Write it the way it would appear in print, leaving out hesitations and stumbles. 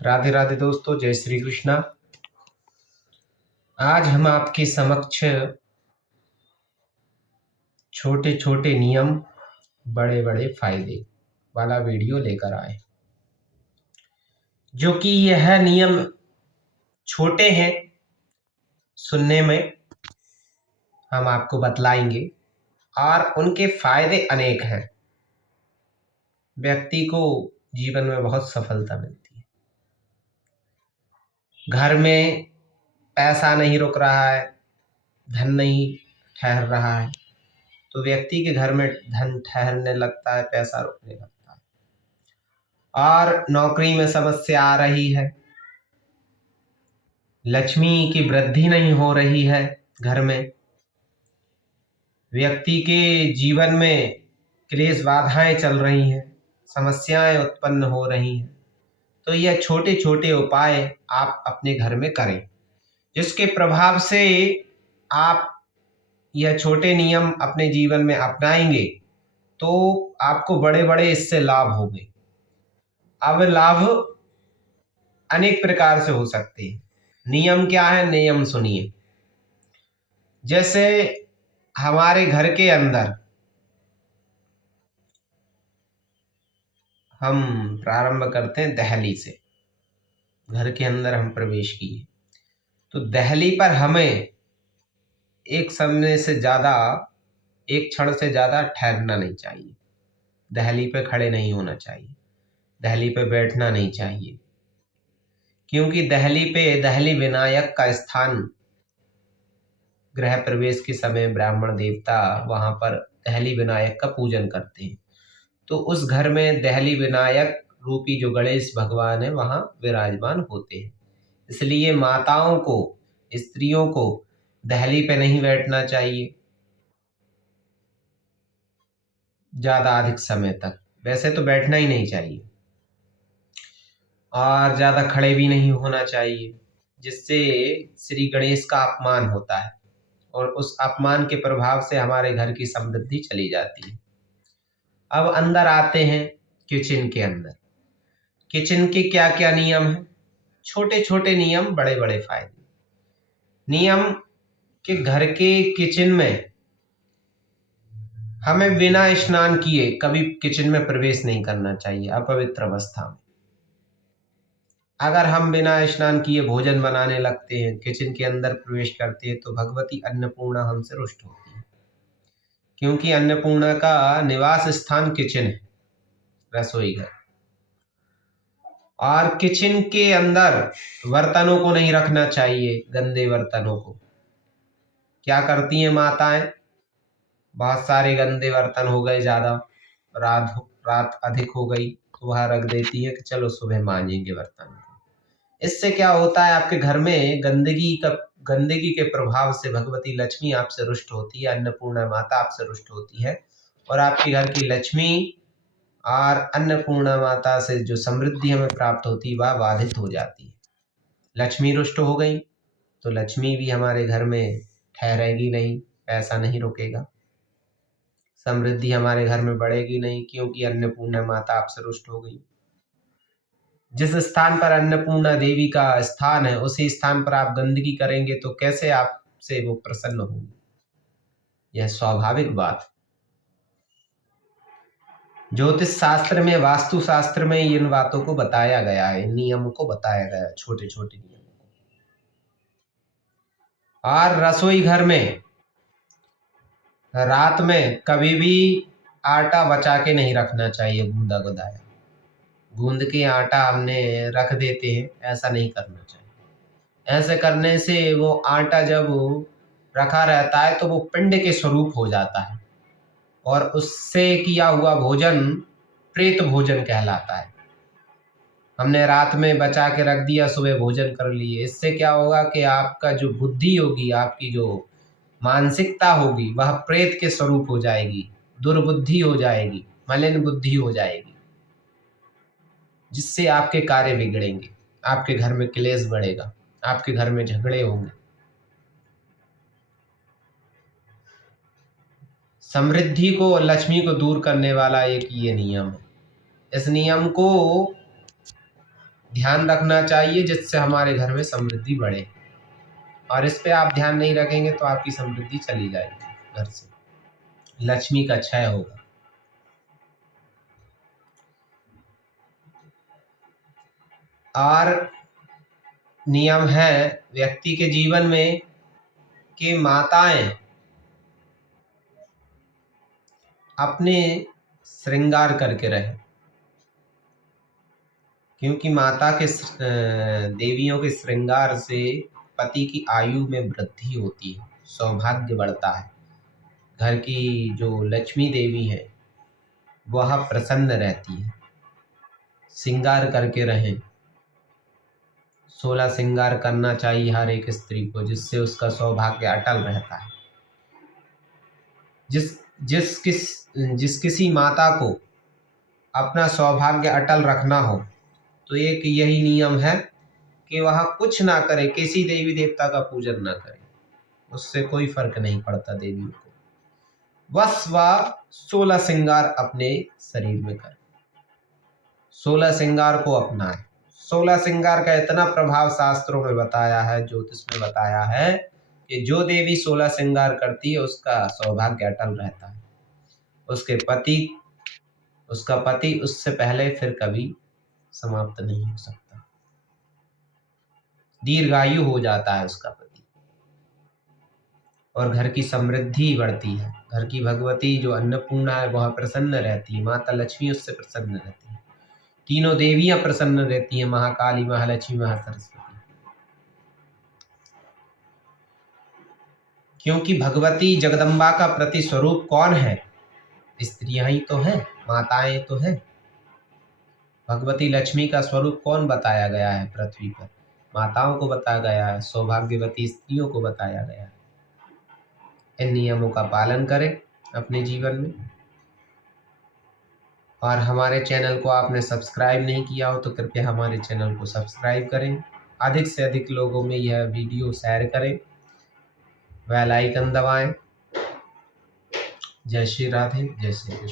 राधे राधे दोस्तों, जय श्री कृष्णा। आज हम आपके समक्ष छोटे छोटे नियम बड़े बड़े फायदे वाला वीडियो लेकर आए, जो कि यह नियम छोटे हैं सुनने में, हम आपको बतलाएंगे और उनके फायदे अनेक हैं। व्यक्ति को जीवन में बहुत सफलता मिलती है। घर में पैसा नहीं रुक रहा है, धन नहीं ठहर रहा है, तो व्यक्ति के घर में धन ठहरने लगता है, पैसा रुकने लगता है। और नौकरी में समस्या आ रही है, लक्ष्मी की वृद्धि नहीं हो रही है, घर में व्यक्ति के जीवन में क्लेश बाधाएं चल रही हैं, समस्याएं उत्पन्न हो रही हैं, तो यह छोटे छोटे उपाय आप अपने घर में करें, जिसके प्रभाव से आप यह छोटे नियम अपने जीवन में अपनाएंगे तो आपको बड़े बड़े इससे लाभ होंगे। अब लाभ अनेक प्रकार से हो सकते हैं। नियम क्या है, नियम सुनिए। जैसे हमारे घर के अंदर हम प्रारंभ करते हैं दहली से। घर के अंदर हम प्रवेश किए तो दहली पर हमें एक क्षण से ज़्यादा ठहरना नहीं चाहिए। दहली पे खड़े नहीं होना चाहिए, दहली पे बैठना नहीं चाहिए, क्योंकि दहली विनायक का स्थान। गृह प्रवेश के समय ब्राह्मण देवता वहां पर दहली विनायक का पूजन करते हैं, तो उस घर में दहली विनायक रूपी जो गणेश भगवान है वहां विराजमान होते हैं। इसलिए माताओं को, स्त्रियों को दहली पे नहीं बैठना चाहिए ज़्यादा अधिक समय तक। वैसे तो बैठना ही नहीं चाहिए और ज़्यादा खड़े भी नहीं होना चाहिए, जिससे श्री गणेश का अपमान होता है और उस अपमान के प्रभाव से हमारे घर की समृद्धि चली जाती है। अब अंदर आते हैं किचन के अंदर। किचन के क्या क्या नियम हैं? छोटे छोटे नियम, बड़े बड़े फायदे। नियम कि घर के किचन में हमें बिना स्नान किए कभी किचन में प्रवेश नहीं करना चाहिए अपवित्र अवस्था में। अगर हम बिना स्नान किए भोजन बनाने लगते हैं, किचन के अंदर प्रवेश करते हैं, तो भगवती अन्नपूर्णा हमसे रुष्ट होती है, क्योंकि अन्नपूर्णा का निवास स्थान किचन है, रसोई घर। और किचन के अंदर बर्तनों को नहीं रखना चाहिए, गंदे बर्तनों को। क्या करती हैं माताएं? बहुत सारे गंदे बर्तन हो गए, ज़्यादा रात अधिक हो गई तो वह रख देती है कि चलो सुबह मांजेंगे बर्तन को। इससे क्या होता है, आपके घर में गंदगी के प्रभाव से भगवती लक्ष्मी आपसे रुष्ट होती है, अन्नपूर्णा माता आपसे रुष्ट होती है, और आपके घर की लक्ष्मी और अन्नपूर्णा माता से जो समृद्धि हमें प्राप्त होती है वह बाधित हो जाती है। लक्ष्मी रुष्ट हो गई तो लक्ष्मी भी हमारे घर में ठहरेगी नहीं, पैसा नहीं रुकेगा, समृद्धि हमारे घर में बढ़ेगी नहीं, क्योंकि अन्नपूर्णा माता आपसे रुष्ट हो गई। जिस स्थान पर अन्नपूर्णा देवी का स्थान है, उसी स्थान पर आप गंदगी करेंगे तो कैसे आपसे वो प्रसन्न होंगी? यह स्वाभाविक बात। ज्योतिष शास्त्र में, वास्तु शास्त्र में इन बातों को बताया गया है, इन नियमों को बताया गया है, छोटे छोटे नियमों को। और रसोई घर में रात में कभी भी आटा बचा के नहीं रखना चाहिए, गूंदा गुदाया गूंद के आटा हमने रख देते हैं, ऐसा नहीं करना चाहिए। ऐसे करने से वो आटा जब रखा रहता है तो वो पिंड के स्वरूप हो जाता है, और उससे किया हुआ भोजन प्रेत भोजन कहलाता है। हमने रात में बचा के रख दिया, सुबह भोजन कर लिए, इससे क्या होगा कि आपका जो बुद्धि होगी, आपकी जो मानसिकता होगी, वह प्रेत के स्वरूप हो जाएगी, दुर्बुद्धि हो जाएगी, मलिन बुद्धि हो जाएगी, जिससे आपके कार्य बिगड़ेंगे, आपके घर में क्लेश बढ़ेगा, आपके घर में झगड़े होंगे। समृद्धि को, लक्ष्मी को दूर करने वाला एक ये नियम है। इस नियम को ध्यान रखना चाहिए, जिससे हमारे घर में समृद्धि बढ़े। और इस पे आप ध्यान नहीं रखेंगे तो आपकी समृद्धि चली जाएगी घर से, लक्ष्मी का क्षय होगा। और नियम है व्यक्ति के जीवन में कि माताएं अपने श्रृंगार करके रहें, क्योंकि माता के देवियों के श्रृंगार से पति की आयु में वृद्धि होती है, सौभाग्य बढ़ता है। घर की जो लक्ष्मी देवी है वह प्रसन्न रहती है। श्रृंगार करके रहें, 16 श्रृंगार करना चाहिए हर एक स्त्री को, जिससे उसका सौभाग्य अटल रहता है। जिस किसी माता को अपना सौभाग्य अटल रखना हो तो एक यही नियम है कि वह कुछ ना करे, किसी देवी देवता का पूजन ना करे, उससे कोई फर्क नहीं पड़ता देवियों को, बस वह 16 श्रृंगार अपने शरीर में करे, 16 श्रृंगार को अपनाए। 16 श्रृंगार का इतना प्रभाव शास्त्रों में बताया है, ज्योतिष में बताया है कि जो देवी 16 श्रृंगार करती है उसका सौभाग्य अटल रहता है, उसका पति उससे पहले फिर कभी समाप्त नहीं हो सकता, दीर्घायु हो जाता है उसका पति, और घर की समृद्धि बढ़ती है। घर की भगवती जो अन्नपूर्णा है वह प्रसन्न रहती है, माता लक्ष्मी उससे प्रसन्न रहती है, तीनों देवियां प्रसन्न रहती हैं, महाकाली, महालक्ष्मी, महासरस्वती, क्योंकि भगवती जगदम्बा का प्रति स्वरूप कौन है? स्त्रियां ही तो हैं, माताएं तो हैं। भगवती लक्ष्मी का स्वरूप कौन बताया गया है पृथ्वी पर? माताओं को बताया गया है, सौभाग्यवती स्त्रियों को बताया गया है। इन नियमों का पालन करें अपने जीवन में। और हमारे चैनल को आपने सब्सक्राइब नहीं किया हो तो कृपया हमारे चैनल को सब्सक्राइब करें, अधिक से अधिक लोगों में यह वीडियो शेयर करें, बेल आइकन दबाएं। जय श्री राधे, जय श्री कृष्ण।